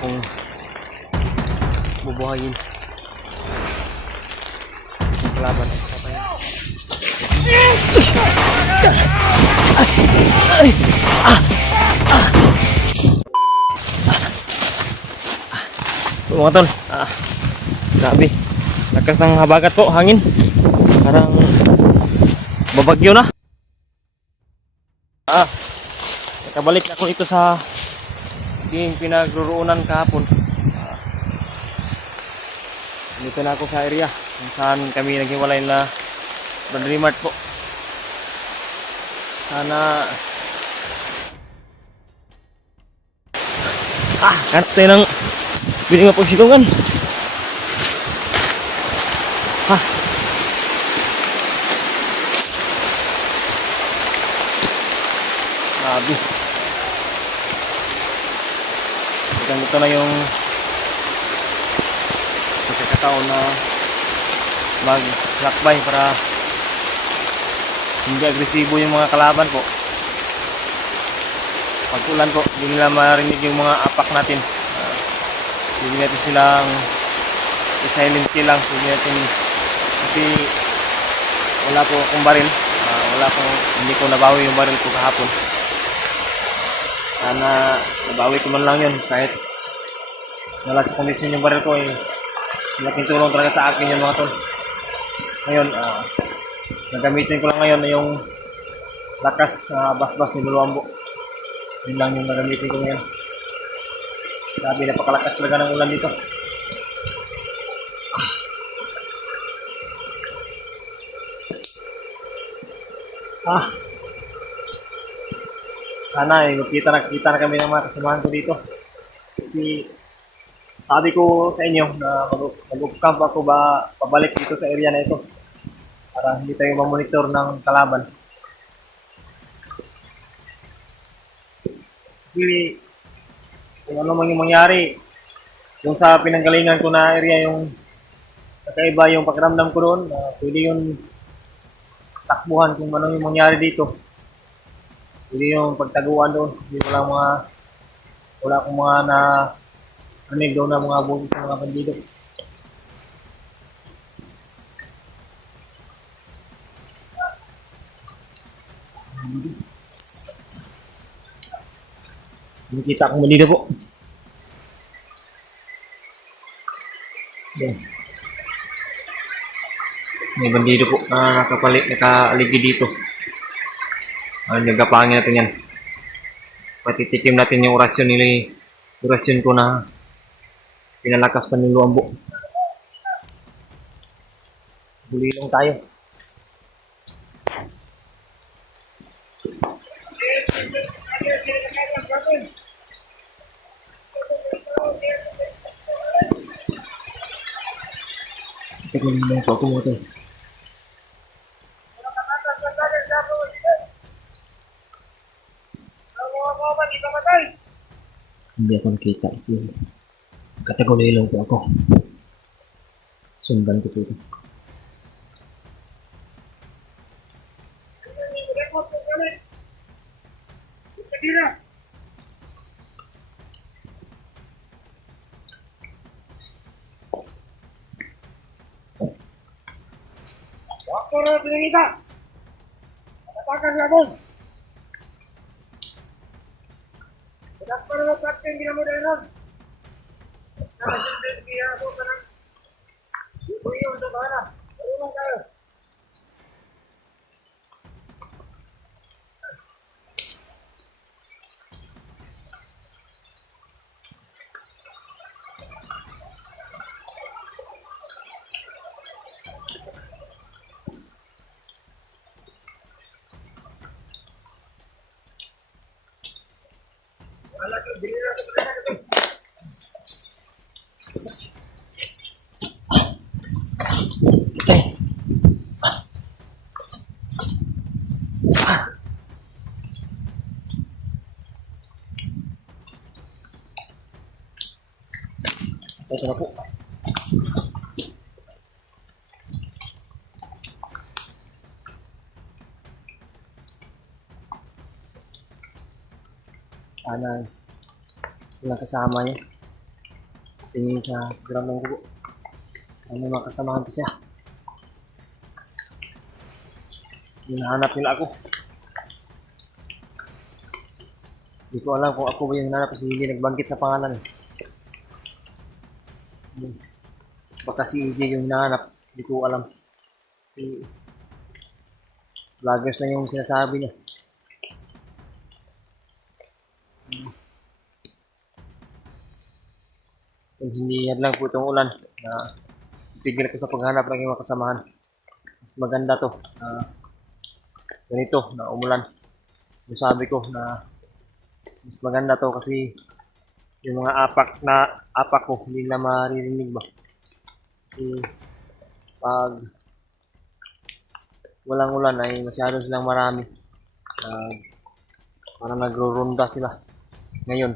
akong bubuhayin. Yung kalaban. Mga tol, grabe. Lakas ng habagat po, hangin. Parang babagyo na. Nakabalik na ako ito sa aking pinagruroonan kahapon. Dito na ako sa area kung saan kami naghiwalay na Boundary Mart po. Sana kanap tayo ng pwede mapagsilungan. Grabe. Ito na yung pagkakataon na mag-lakbay para hindi agresibo yung mga kalaban po. Pag ulan po, hindi nila marinig yung mga apak natin. Hindi natin silang i-silent kill lang. Kasi wala po akong baril. Hindi ko nabawi yung baril ko kahapon. Sana nabawi ko man lang yun. Kahit wala sa kondisyon yung baril ko, malaking tulong talaga sa akin yung mga tol. Ngayon, nagamitin ko lang ngayon yung lakas basbas ni Luluambo. Yun lang yung nagamitin ko ngayon. Grabe, napakalakas talaga ng ulan dito. Sana kita na kami ng mga kasamahan ko dito. Kasi sabi ko sa inyo na mag-camp ako pabalik dito sa area na ito para hindi tayo mamonitor ng kalaban. Kasi kung ano man yung mangyari, yung sa pinanggalingan ko na area, yung kakaiba yung pakiramdam ko doon, pwede yung takbuhan kung ano yung mangyari dito. Pwede yung pagtaguan doon. Hindi wala akong mga narinig doon na mga boses ng mga bandido. Nakikita akong bandido po. Yan. May bandido po na nakaaligi dito. Nagapangin natin yan. Patitikim natin yung orasyon ko na pinalakas pa ng Luluambo. Bulilong tayo. Tignan mo ako mo ito. Hindi ako nakita ito. Katagulilong po ako. Sundan ko po ito. Waktu na pinangita. Natapakan na doon. Dapat pa naman kapten ginamodern. Nakasintay ako ka ng yung sa bala. Tulungan kayo. Ito na po. Sana walang kasama niya. Tingin sa gramong ko. Ano mga kasamahan ko siya. Hinahanap nila ako. Hindi ko alam kung ako ba yung hinahanap kasi hindi nagbanggit na pangalan. Baka si EJ yung hinahanap. Hindi ko alam. Si vloggers na yung sinasabi niya. Kung hindi yan lang po itong ulan na tigil ko sa paghanap ng mga kasamahan. Mas maganda to. Ganito na umulan. Yung sabi ko na mas maganda to kasi yung mga apak ko hindi na maririnig ba. Kasi pag walang ulan ay masyado silang marami. Parang nagro-ronda sila ngayon.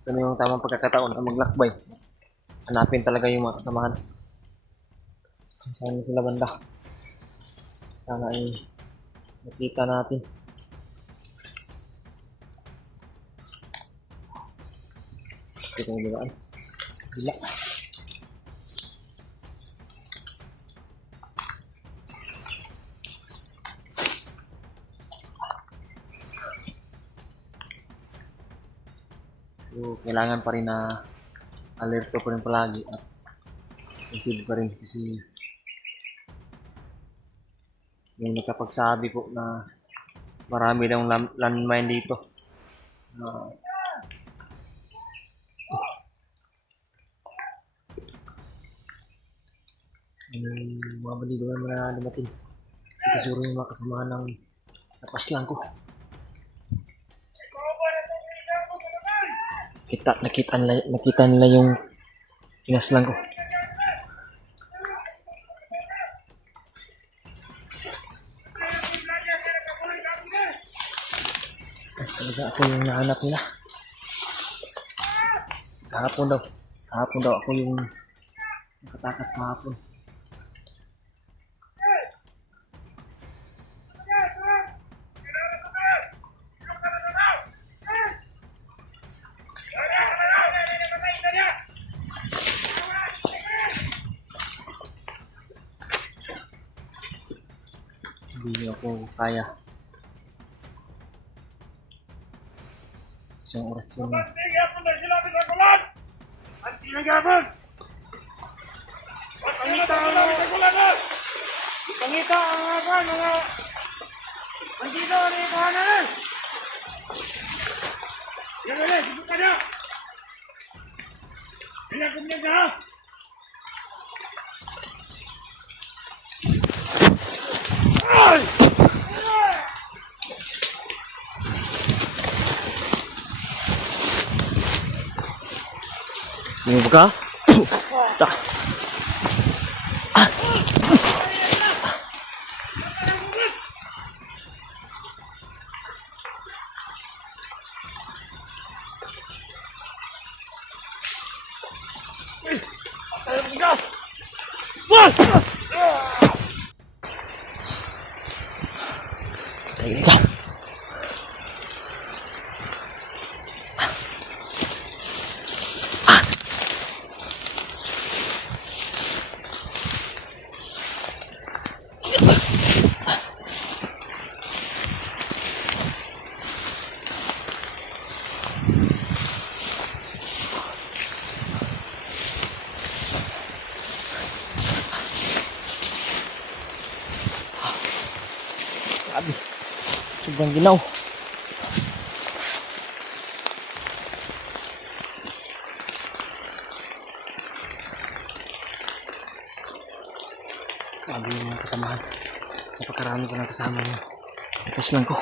Ito na yung tamang pagkakataon na maglakbay. Hanapin talaga yung mga kasamahan. Saan sila banda? Sana ay makita natin. Ito yung dilaan. Gila. So, kailangan pa rin na alerto pa rin palagi at receive pa rin kasi may nakapagsabi po na marami daw landmine dito. Mga balido naman na dumating. Ito siguro yung mga kasamahan ng napaslang ko. Nakita nila yung pinaslang ko. Talaga ako yung nahanap nila. Kahapon daw ako yung nakatakas kahapon. Hindi ako kaya. Isang oras yun. Pangita ang mga andito ni kahanan. Yan ulit, subukan niya. Kaya kumiyag na ha. Ay! Ano ba ka? Ta. Ayun ka. Grabe. Sobrang ginaw. Grabe yung mga kasamahan. Napakarami ko ng kasama niya. Tapos lang ko.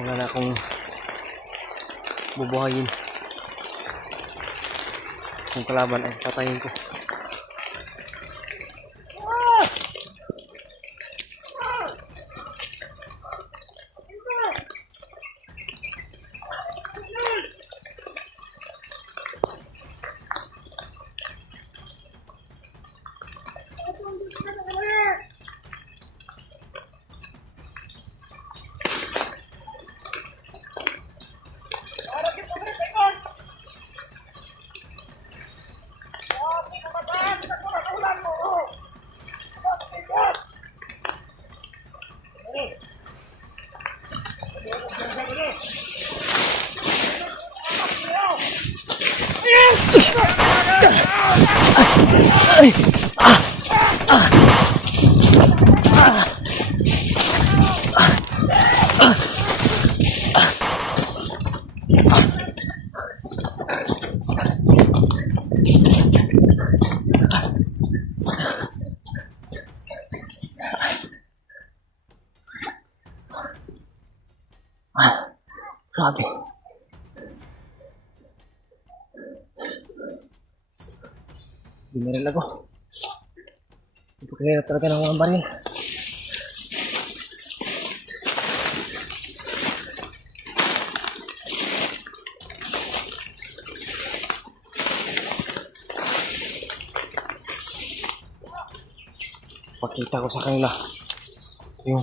Wala na akong bubuhayin. Kung kalaban ay patayin ko. Grabe. General ako. Ipagkahirap talaga ng mga baril. Pakita ko sa kanila yung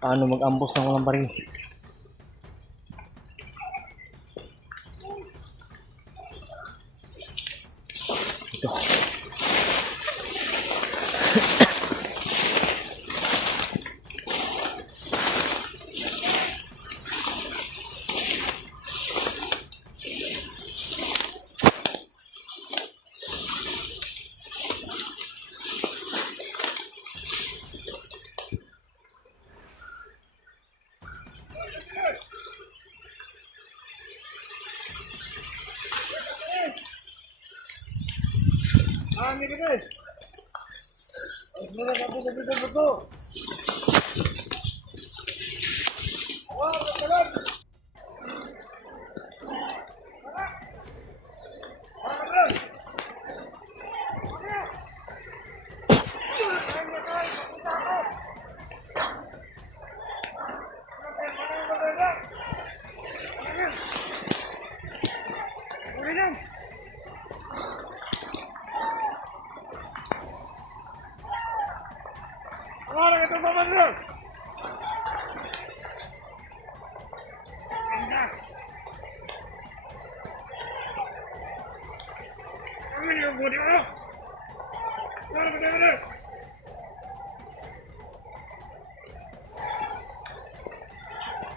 paano mag-ambos ng walang baril. Ito. Hindi ka guys. Ay, muna natin sa ito. Orang itu sama dia. Kami yang bodi orang. Orang benar-benar.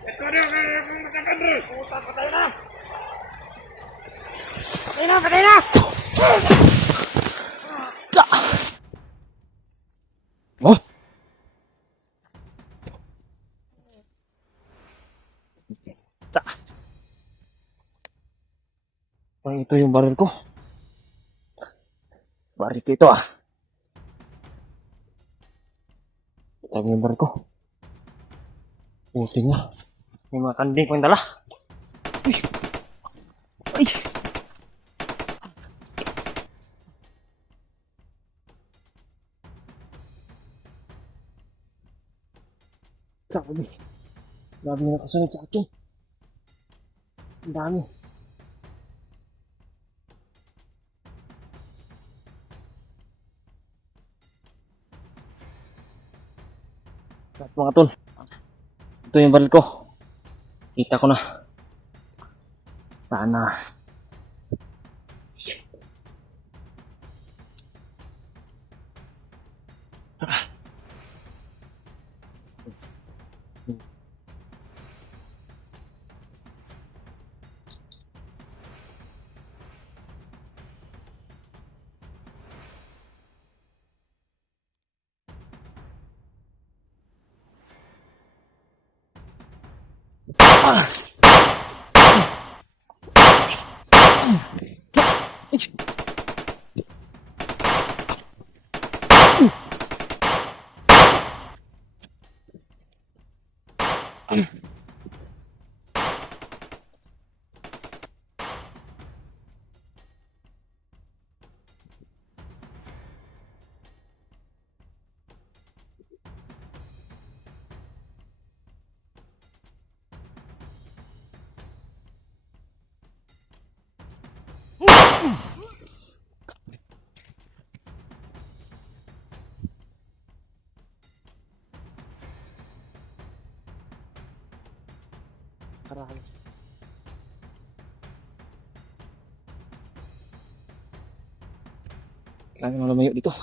Itu dia yang bercakap terus. Putar patahnya. Patahnya. Oh. Ito yung baril ko. Baril ko ito ah. Ito yung baril ko. Puti nga. May mga kanding ko yung dala. Uy! Ay! Grabe. Grabe na nakasunod sa akin. Ang dami. At mga tol, ito yung baril ko. Kita ko na. Sana. Karami. Kailangan na lumayo dito.